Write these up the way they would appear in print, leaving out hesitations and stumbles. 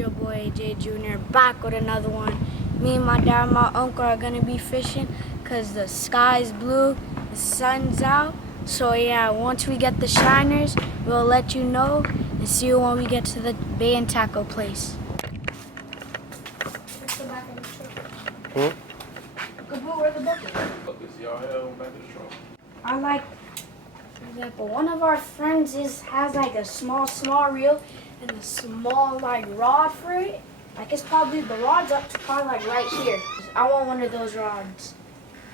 your boy AJ Jr. back with another one. Me and my dad and my uncle are gonna be fishing because the sky's blue, the sun's out. So yeah, once we get the shiners, we'll let you know and see you when we get to the bait and tackle place. Where's the back of the truck? Where's the bucket? Y'all have back in the trunk. I like, for example, one of our friends has like a small reel and a small like rod for it. Like it's probably, the rod's up to probably like right here. I want one of those rods.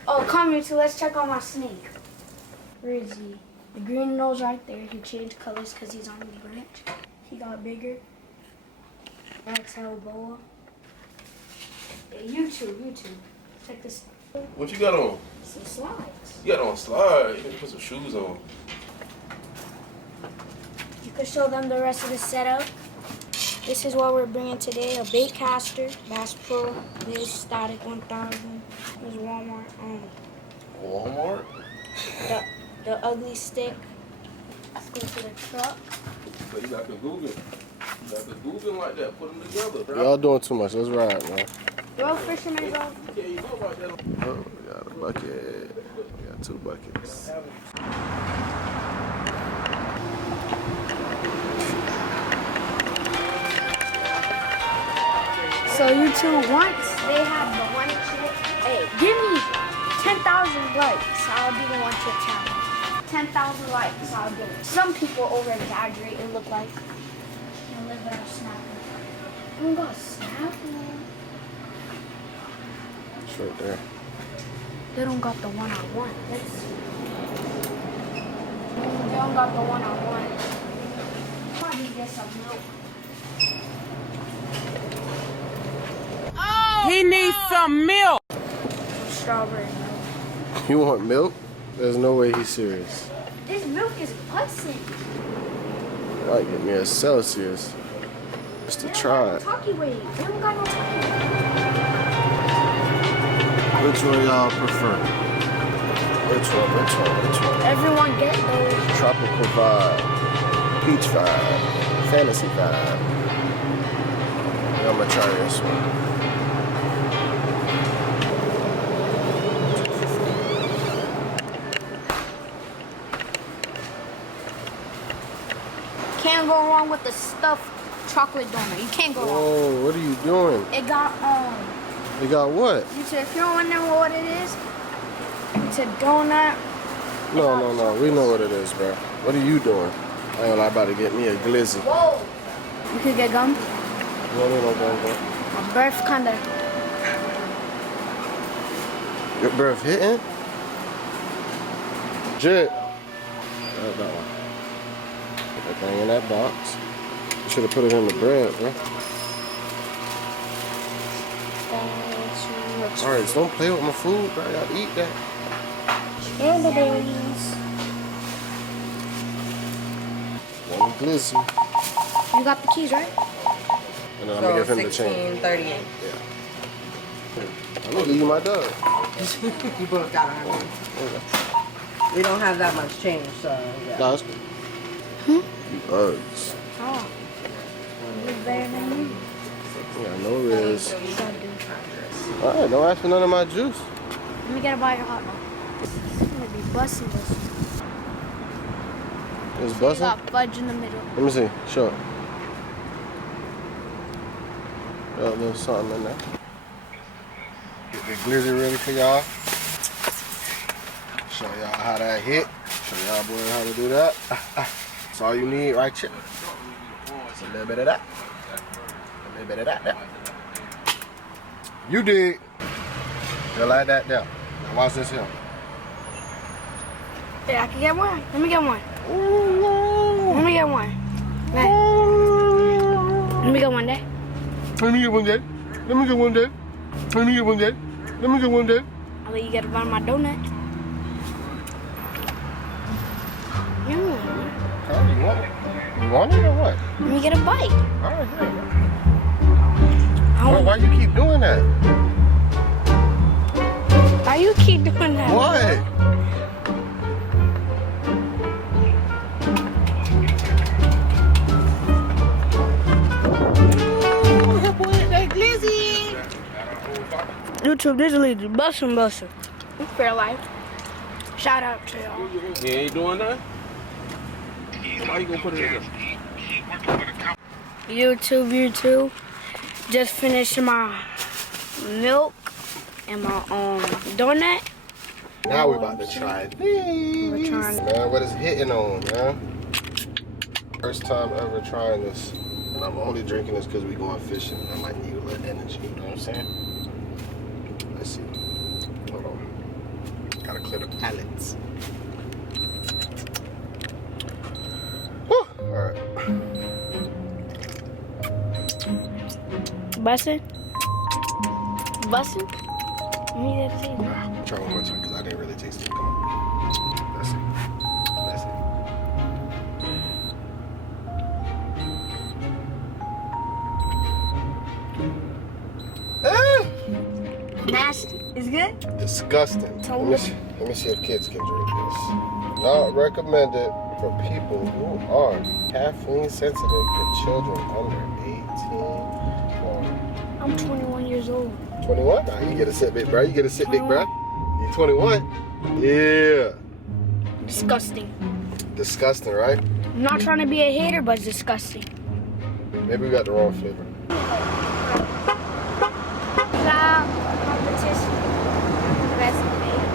Oh, come here too, let's check on my snake. Where is he? The green nose right there. He changed colors because he's on the branch. He got bigger. XL boa. Hey, YouTube. Check this out. What you got on? Some slides. You got on slides. You need to put some shoes on. You could show them the rest of the setup. This is what we're bringing today: a bait caster, Bass Pro, this Static 1000. This is Walmart. Walmart? The ugly stick. Let's go to the truck. So you got the Google. You got the Google like that. Put them together, bro. Y'all doing too much. Let's ride, man. Bro, fisherman's off. Yeah, you know about that. Oh, we got a bucket. We got 2 buckets. So you two, once they have the one chip, hey, give me 10,000 likes, I'll do the one chip challenge. 10,000 likes, I'll do it. Some people over exaggerate and look like they live without snapping. I'm gonna snap one. It's right there. They don't got the one I want. Let's see. They don't got the one I want. Probably get some milk. He needs some milk. Strawberry milk. You want milk? There's no way he's serious. This milk is busting. I like get me a Celsius. Just to try it. Talkie weight. They don't got no talkie weight. Which one y'all prefer? Which one? Everyone get those. Tropical vibe, peach vibe, fantasy vibe. I'm gonna try this one. Can't go wrong with the stuffed chocolate donut. You can't go wrong. Whoa, what are you doing? It got You got what? if you don't wonder what it is, it's a donut. No. We know what it is, bro. What are you doing? I ain't about to get me a glizzy. Whoa! You could get gum. No gum, bro. My breath kinda. Your breath hitting? Jit. That one. Put that thing in that box. You should have put it in the bread, bro. Alright, so don't play with my food, bro. I gotta eat that. Strawberries. One glizzy. You got the keys, right? And then I'm gonna give him the change. $16.38. I'm gonna give you my dog. You both got $100. We don't have that much change, so yeah. No, it's good. You bugs. Oh. You're better than me. Yeah, no riz. Alright, don't ask for none of my juice. Let me get a bite of hot dog. I'm gonna be busting this. It's You busting? got fudge in the middle. Let me see. Show it. Got a little something in there. Get the glizzy ready for y'all. Show y'all how that hit. Show y'all boys how to do that. That's all you need right here. Just a little bit of that. A little bit of that there. You did. You like that there. Now watch this here. Yeah, I can get one. Let me get one. Let me get one. Hey. Let me get one day. Let me get one day. Let me get one day. Let me get one day. Let me get one day. I'll let you get a bite of my donut. You want it? You want it or what? Let me get a bite. Alright, why you keep doing that? Why you keep doing that? What? YouTube, this is the bussin'. Fair life. Shout out to y'all. He ain't doing that? Why you gonna put it in there? YouTube. Just finished my milk and my donut. Now we're about to try these. We're trying. Man, what is hitting on, man? First time ever trying this. And I'm only drinking this because we going fishing. I might need a little energy, you know what I'm saying? Let's see. Hold on. Gotta clear the pallets. Whew. Alright. Bussin'? Let me get it. Try one more time because I didn't really taste it. Come on. Let's see. Nasty. It's good? Disgusting. Let me see if kids can drink this. Not recommended for people who are caffeine sensitive and children under 18 or... I'm 21 years old. 21? Nah, you get a sit, big bro. You get a sit, big bro. You 21? Yeah. Disgusting. Disgusting, right? I'm not trying to be a hater, but it's disgusting. Maybe we got the wrong flavor. Competition. Best mate.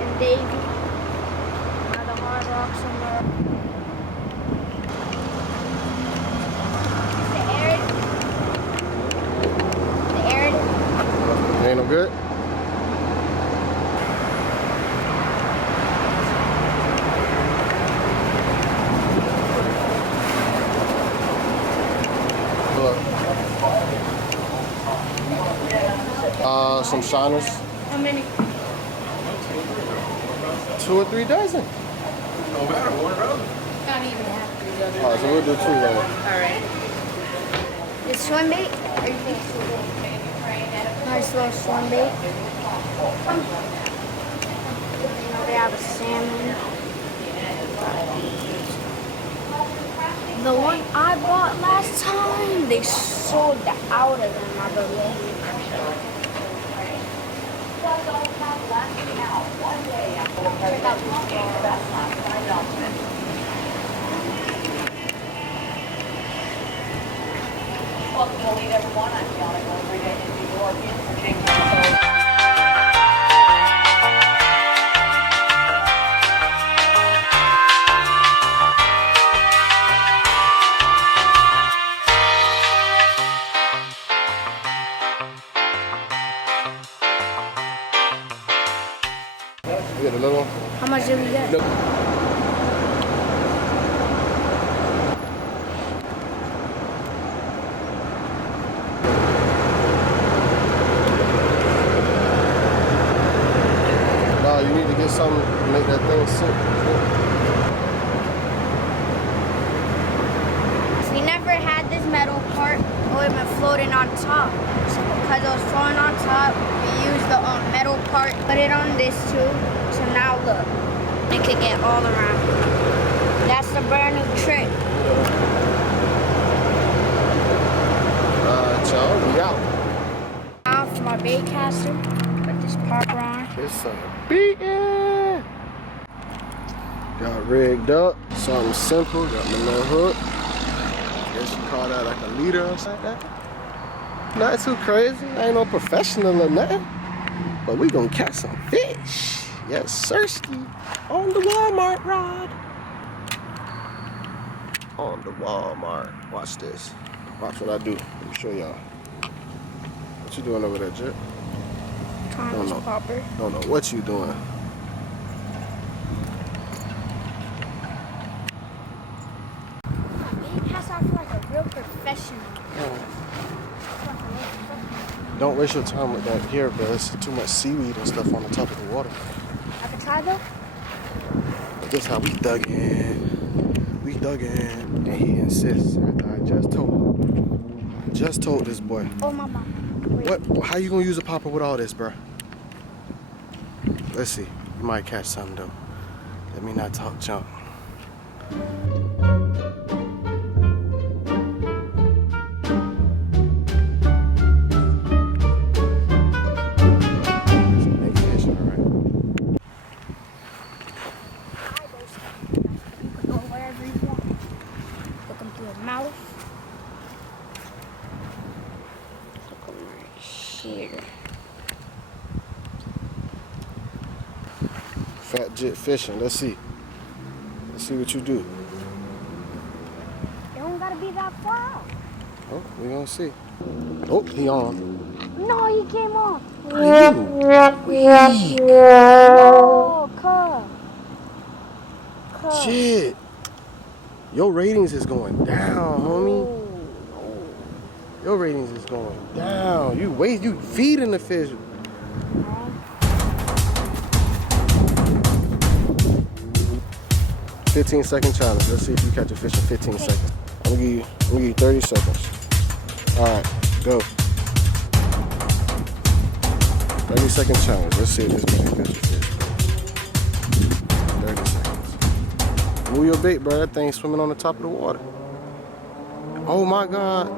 And Davey. The Hard Rock somewhere. The Aaron. Ain't no good? Some shiners. How many? 2 or 3 dozen. No matter, one brother. Not even half the other. Alright, so we'll do 2 then. Alright. It's swim bait? Or you think it's swim bait? Nice little swim bait. They have a salmon. The one I bought last time, they sold out of them, I believe. Check out this Welcome, we'll meet everyone. I'm Kelly. We'll every day in New York. You get a little one? How much did we get? Nope. You need to get something to make that thing sit. We never had this metal part, but it been floating on top. So because it was floating on top, we used the metal part, put it on this too. So now look, it could get all around. That's the brand new trick. Y'all, we out. Now for my bait caster, put this popper on. It's beating. Got rigged up. Something simple. Got my little hook. Guess you call that like a leader or something like that. Not too crazy. I ain't no professional or nothing. But we gonna catch some fish. Yes, sirski. On the Walmart rod. On the Walmart. Watch this. Watch what I do. Let me show y'all. What you doing over there, Jet? Don't know. Popper. Don't know what you doing. Bait caster, I feel like a real professional. Don't waste your time with that here, bro. There's too much seaweed and stuff on the top of the water. I can try though? But this how we dug in. We dug in, and he insists after I just told him. Just told this boy. Oh, my mom. What? How you gonna use a popper with all this, bro? Let's see. You might catch something though. Let me not talk junk. Fat Jit Fishing. Let's see. Let's see what you do. It don't gotta be that far out. Oh, we gonna see. Oh, he on. No, he came off. Weak. No, cuz. Shit. Your ratings is going down, homie. Your ratings is going down. You feeding the fish. 15-second challenge. Let's see if you catch a fish in 15 seconds. I'm gonna give you 30 seconds. All right, go. 30-second challenge. Let's see if this man catch a fish. 30 seconds. Move your bait, bro. That thing's swimming on the top of the water. Oh my God.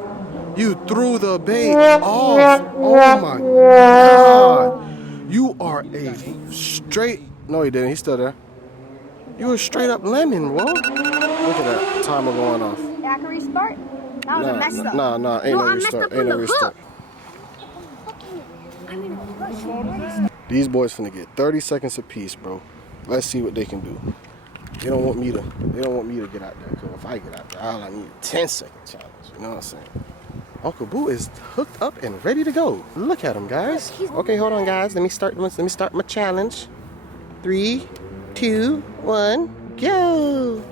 You threw the bait off. Oh my God. You are a straight. No, he didn't. He's still there. You a straight up lemon, bro. Look at that timer going off. Yeah, I can restart? That was a mess up. Nah, ain't no restart. Ain't no restart. I'm in a rush. These boys finna get 30 seconds apiece, bro. Let's see what they can do. They don't want me to get out there, cause if I get out there, all I need is a 10-second challenge. You know what I'm saying? Uncle Boo is hooked up and ready to go. Look at him, guys. Okay, hold on, guys. Let me start my challenge. 3, 2, 1, go!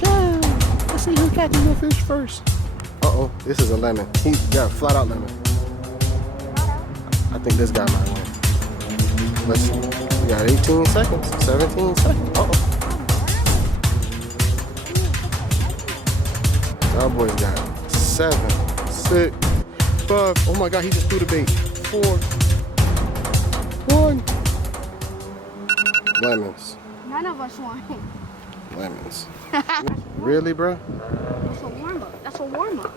Go! Let's see who catches your fish first. Uh-oh, this is a lemon. He got a flat out lemon. I think this guy might win. Let's see. We got 18 seconds, 17 seconds. Uh-oh. Our boys got 7, 6, 5. Oh my God, he just threw the bait. 4, 1. Lemons. None of us won. Lemons. Really, bro? That's a warm-up. That's a warm-up.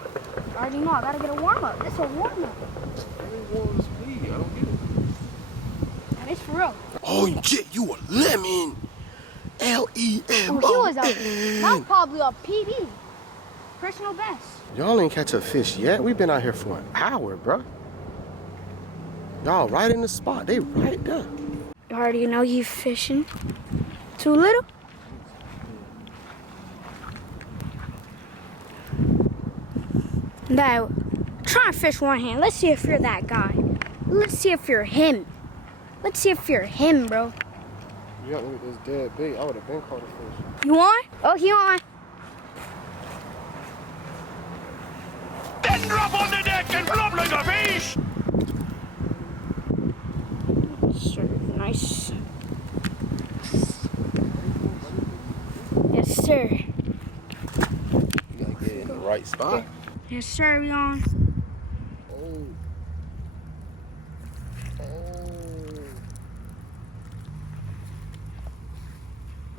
I already know. I gotta get a warm-up. That's a warm-up. I don't get it. That is for real. Oh, shit, you a lemon. L-E-M-O-N. Oh, he was that was probably a PB. Personal best. Y'all ain't catch a fish yet. We've been out here for an hour, bro. Y'all right in the spot. They right there. You already know you fishing. Too little? Now, try and fish one hand. Let's see if you're that guy. Let's see if you're him. Let's see if you're him, bro. You got me with this dead bait. I would have been caught a fish. You on? Oh, he on. Then drop on the deck and flop like a fish! Sir, nice. Yes, sir. You gotta get in the right spot. Yes, sir, we on. Oh.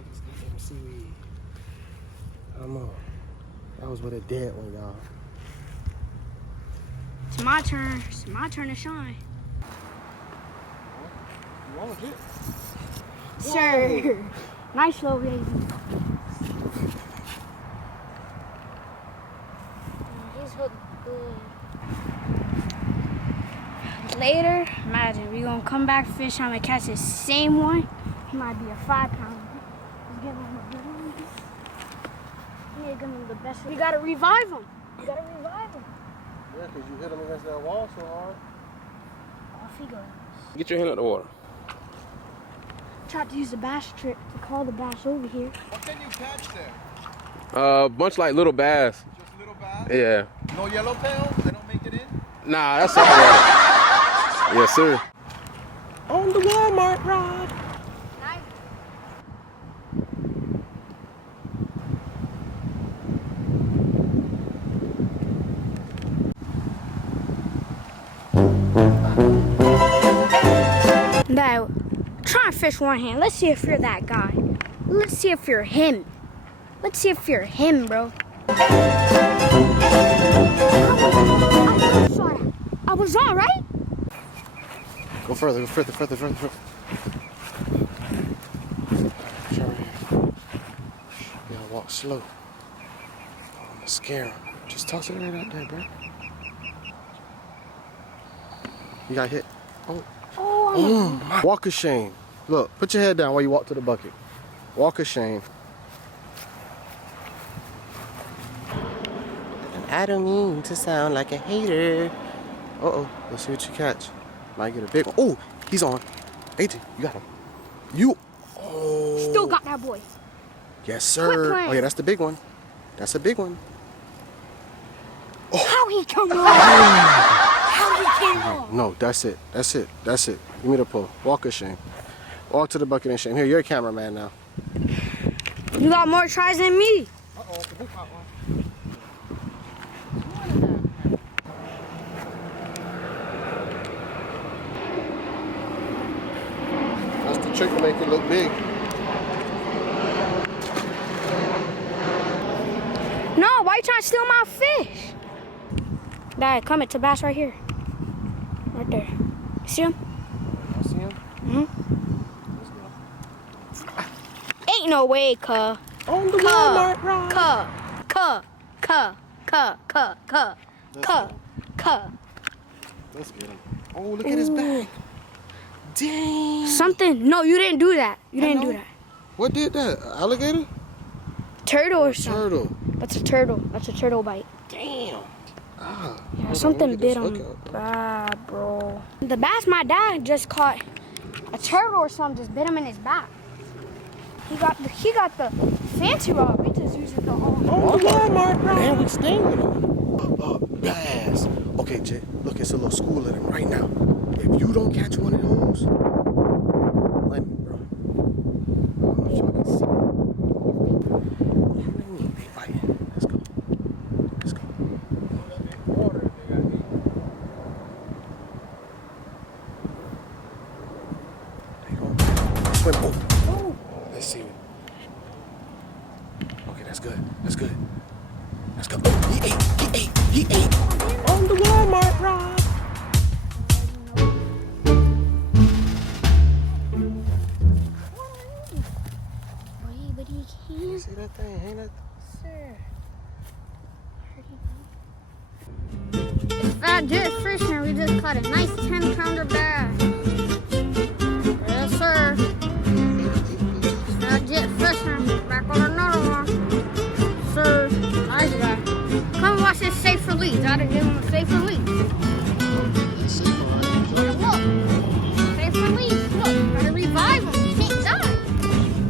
Let's get them seaweed. Come on. That was with a dead one, y'all. It's my turn. It's my turn to shine. You want it? Sir. Nice little baby. He's hooked good. Later, imagine we gonna come back fish. I'm gonna catch the same one. He might be a 5-pounder. Let's give him a good one. Yeah, give him the best. We gotta revive him. We gotta revive him. Yeah, because you hit him against that wall so hard. Off he goes. Get your hand out the water. Tried to use the bass trick to call the bass over here. What can you catch there? Bunch like little bass. Just little bass? Yeah. No yellowtails? They don't make it in? Nah, that's all right. Yes, sir. On the Walmart rod. Now, try and fish one hand. Let's see if you're that guy. Let's see if you're him. Let's see if you're him, bro. I was on, right? Go further, go further. Try right here. You gotta walk slow. I'm gonna scare him. Just toss it right out there, bro. You got hit. Oh. Oh, Walk of shame. Look, put your head down while you walk to the bucket. Walk of shame. And I don't mean to sound like a hater. Uh-oh, let's see what you catch. Might get a big one. Oh, he's on. AJ, you got him. Oh. Still got that boy. Yes, sir. Oh, yeah, that's the big one. That's a big one. Oh. How he come on? How he came on? No, that's it. That's it. That's it. Give me the pull. Walk of shame. Walk to the bucket and shame. Here, you're a cameraman now. You got more tries than me. Uh-oh, the big hot one. That's the trick to make it look big. No, why you trying to steal my fish? Dad, come at bass right here. Right there. See him? I see him? Ain't no way, cuh. On the Walmart ride. Cuh. Let's get him. Oh, look at his back. Dang. Something. No, you didn't do that. You didn't do that. What did that? Alligator? Turtle or something. Turtle. That's a turtle. That's a turtle bite. Damn. Ah. Yeah, something bit him bad, bro. The bass my dad just caught, a turtle or something just bit him in his back. He got the fancy rod. We just using the Walmart rod. And we staying with him. Bass. Okay, Jay. Look, it's a little school of them right now. If you don't catch one of those, let me, bro. I don't know if y'all can see it. They fighting. Let's go. Let's go. They go. Swim. Oh. Let's see it. Okay, that's good. That's good. Let's go. Oh, he ate. On the Walmart ride. But he can't. You see that thing? Ain't that? Sir. It's Fat Jet Fishing. We just caught a nice 10-pounder bass. Yes, sir. It's Fat Jet Fishing. Back on another one. Sir. Nice guy. Come watch this safe release. I done give him a safe release. Look. Safe release. Look. Gotta revive him. He can't die.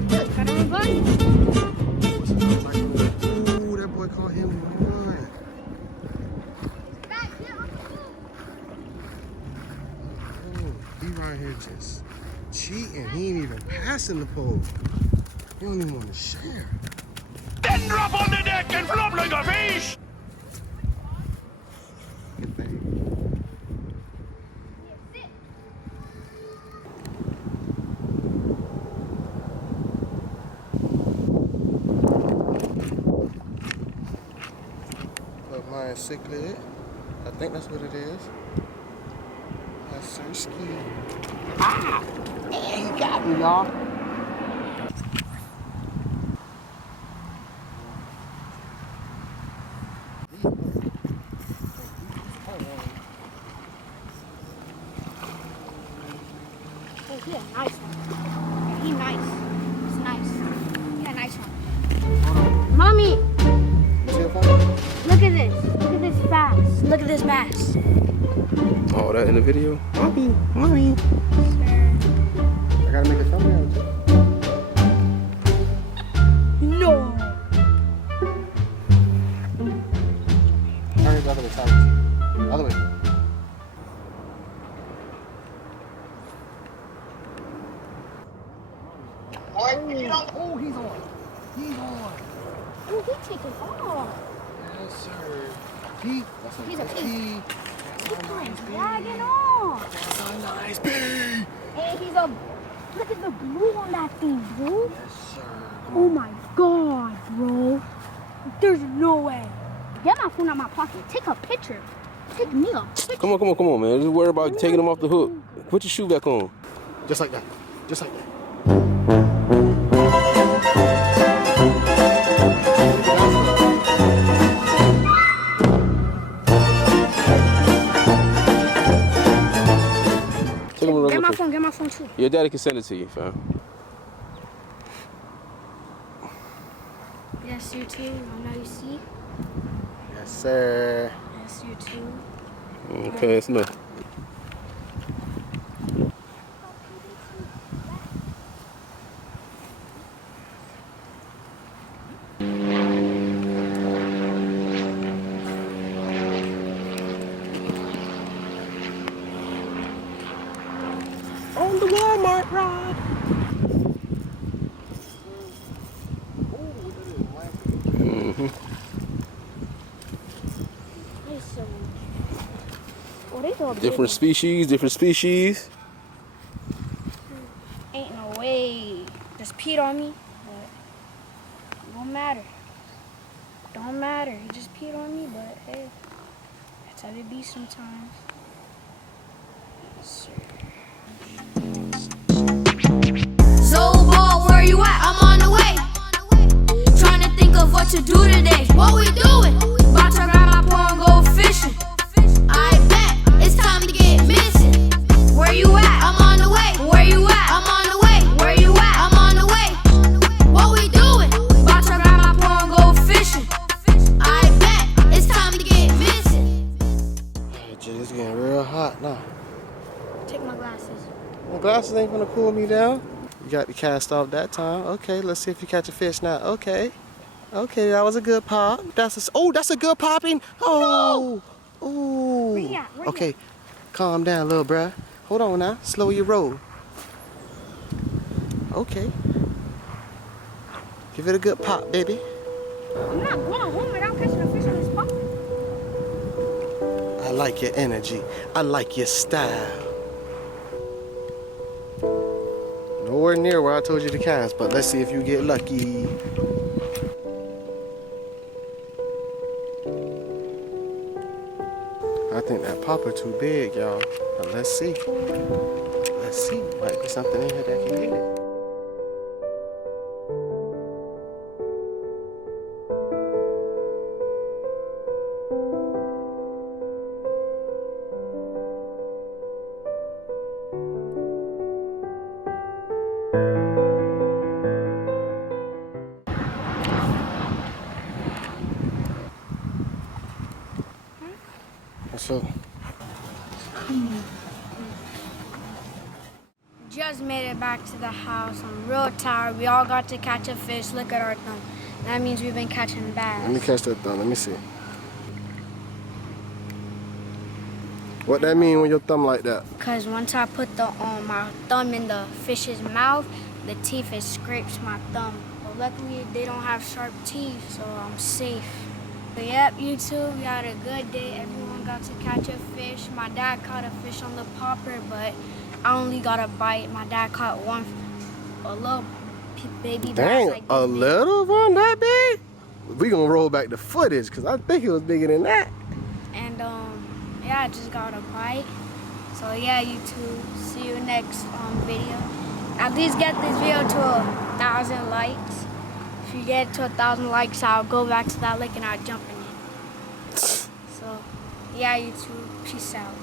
Look. Gotta revive him. Ooh, that boy caught him one. Oh, he right here just cheating. He ain't even passing the pole. He don't even want to share. Then drop on the deck and flop like a fish! Good thing. Look, mine cichlid. I think that's what it is. That's so ski. Ah! Man, he got me, y'all. Oh, he a nice one. Yeah, he nice. It's nice. He a nice one. Mommy, look at this. Look at this bass. Look at this bass. Oh, that in the video? Mommy. I gotta make a thumbnail too. No. Turn it the other way, Cyrus. Other way. Oh, he's on. Oh, he's taking off. Yes, sir. Pete. That's He's a nice pea. pea. He's dragging off. That's a nice pea. Hey, look at the blue on that thing, bro. Yes, sir. Oh my God, bro. There's no way. Get my phone out my pocket. Take a picture. Take me a picture. Come on, man. Just worry about taking them off the hook. Put your shoe back on. Just like that. Just like that. Take them on the Get my location. phone. Get my phone too. Your daddy can send it to you, fam. Yes, you too. I know you see. Yes, sir. Yes, you too. Okay, it's no. On the Walmart ride. Oh, they all Different species, different species. Ain't no way. Just peed on me. But don't matter. Don't matter. He just peed on me, but hey, that's how it be sometimes. Yes, sir. Zobo, where you at? I'm on the way. Trying to think of what to do today. What we doing? About to grab my pole and go fishing. I bet it's time to get missing. Where you at? I'm on the way. Where you at? I'm on the way. Where you at? I'm on the way. What we doing? About to grab my pole and go fishing. I bet it's time to get missing. It's getting real hot now. Take my glasses. My glasses ain't gonna cool me down. You got the cast off that time. Okay, let's see if you catch a fish now. Okay. Okay, that was a good pop. That's a good popping. Oh. Ooh. Where you at? Where you Okay. Calm down, little bruh. Hold on now. Slow your roll. Okay. Give it a good pop, baby. I'm not going home without catching a fish on this pop. I like your energy. I like your style. Nowhere near where I told you to cast, but let's see if you get lucky. I think that popper too big, y'all. But let's see. Let's see. Might be something in here that can get it. So, Just made it back to the house. I'm real tired. We all got to catch a fish. Look at our thumb. That means we've been catching bass. let me catch that thumb. Let me see. What that mean when your thumb like that? Because once I put my thumb in the fish's mouth, the teeth, it scrapes my thumb. But luckily, they don't have sharp teeth, so I'm safe. But yep, YouTube, we had a good day. Everyone got to catch a fish. My dad caught a fish on the popper, but I only got a bite. My dad caught a little baby bass. Dang, Like a this big. little one that big? We gonna roll back the footage, because I think it was bigger than that. And yeah, I just got a bite. So yeah, YouTube, see you next video. At least get this video to 1,000 likes. If you get to 1,000 likes, I'll go back to that lake and I'll jump in it. So yeah, YouTube, peace out.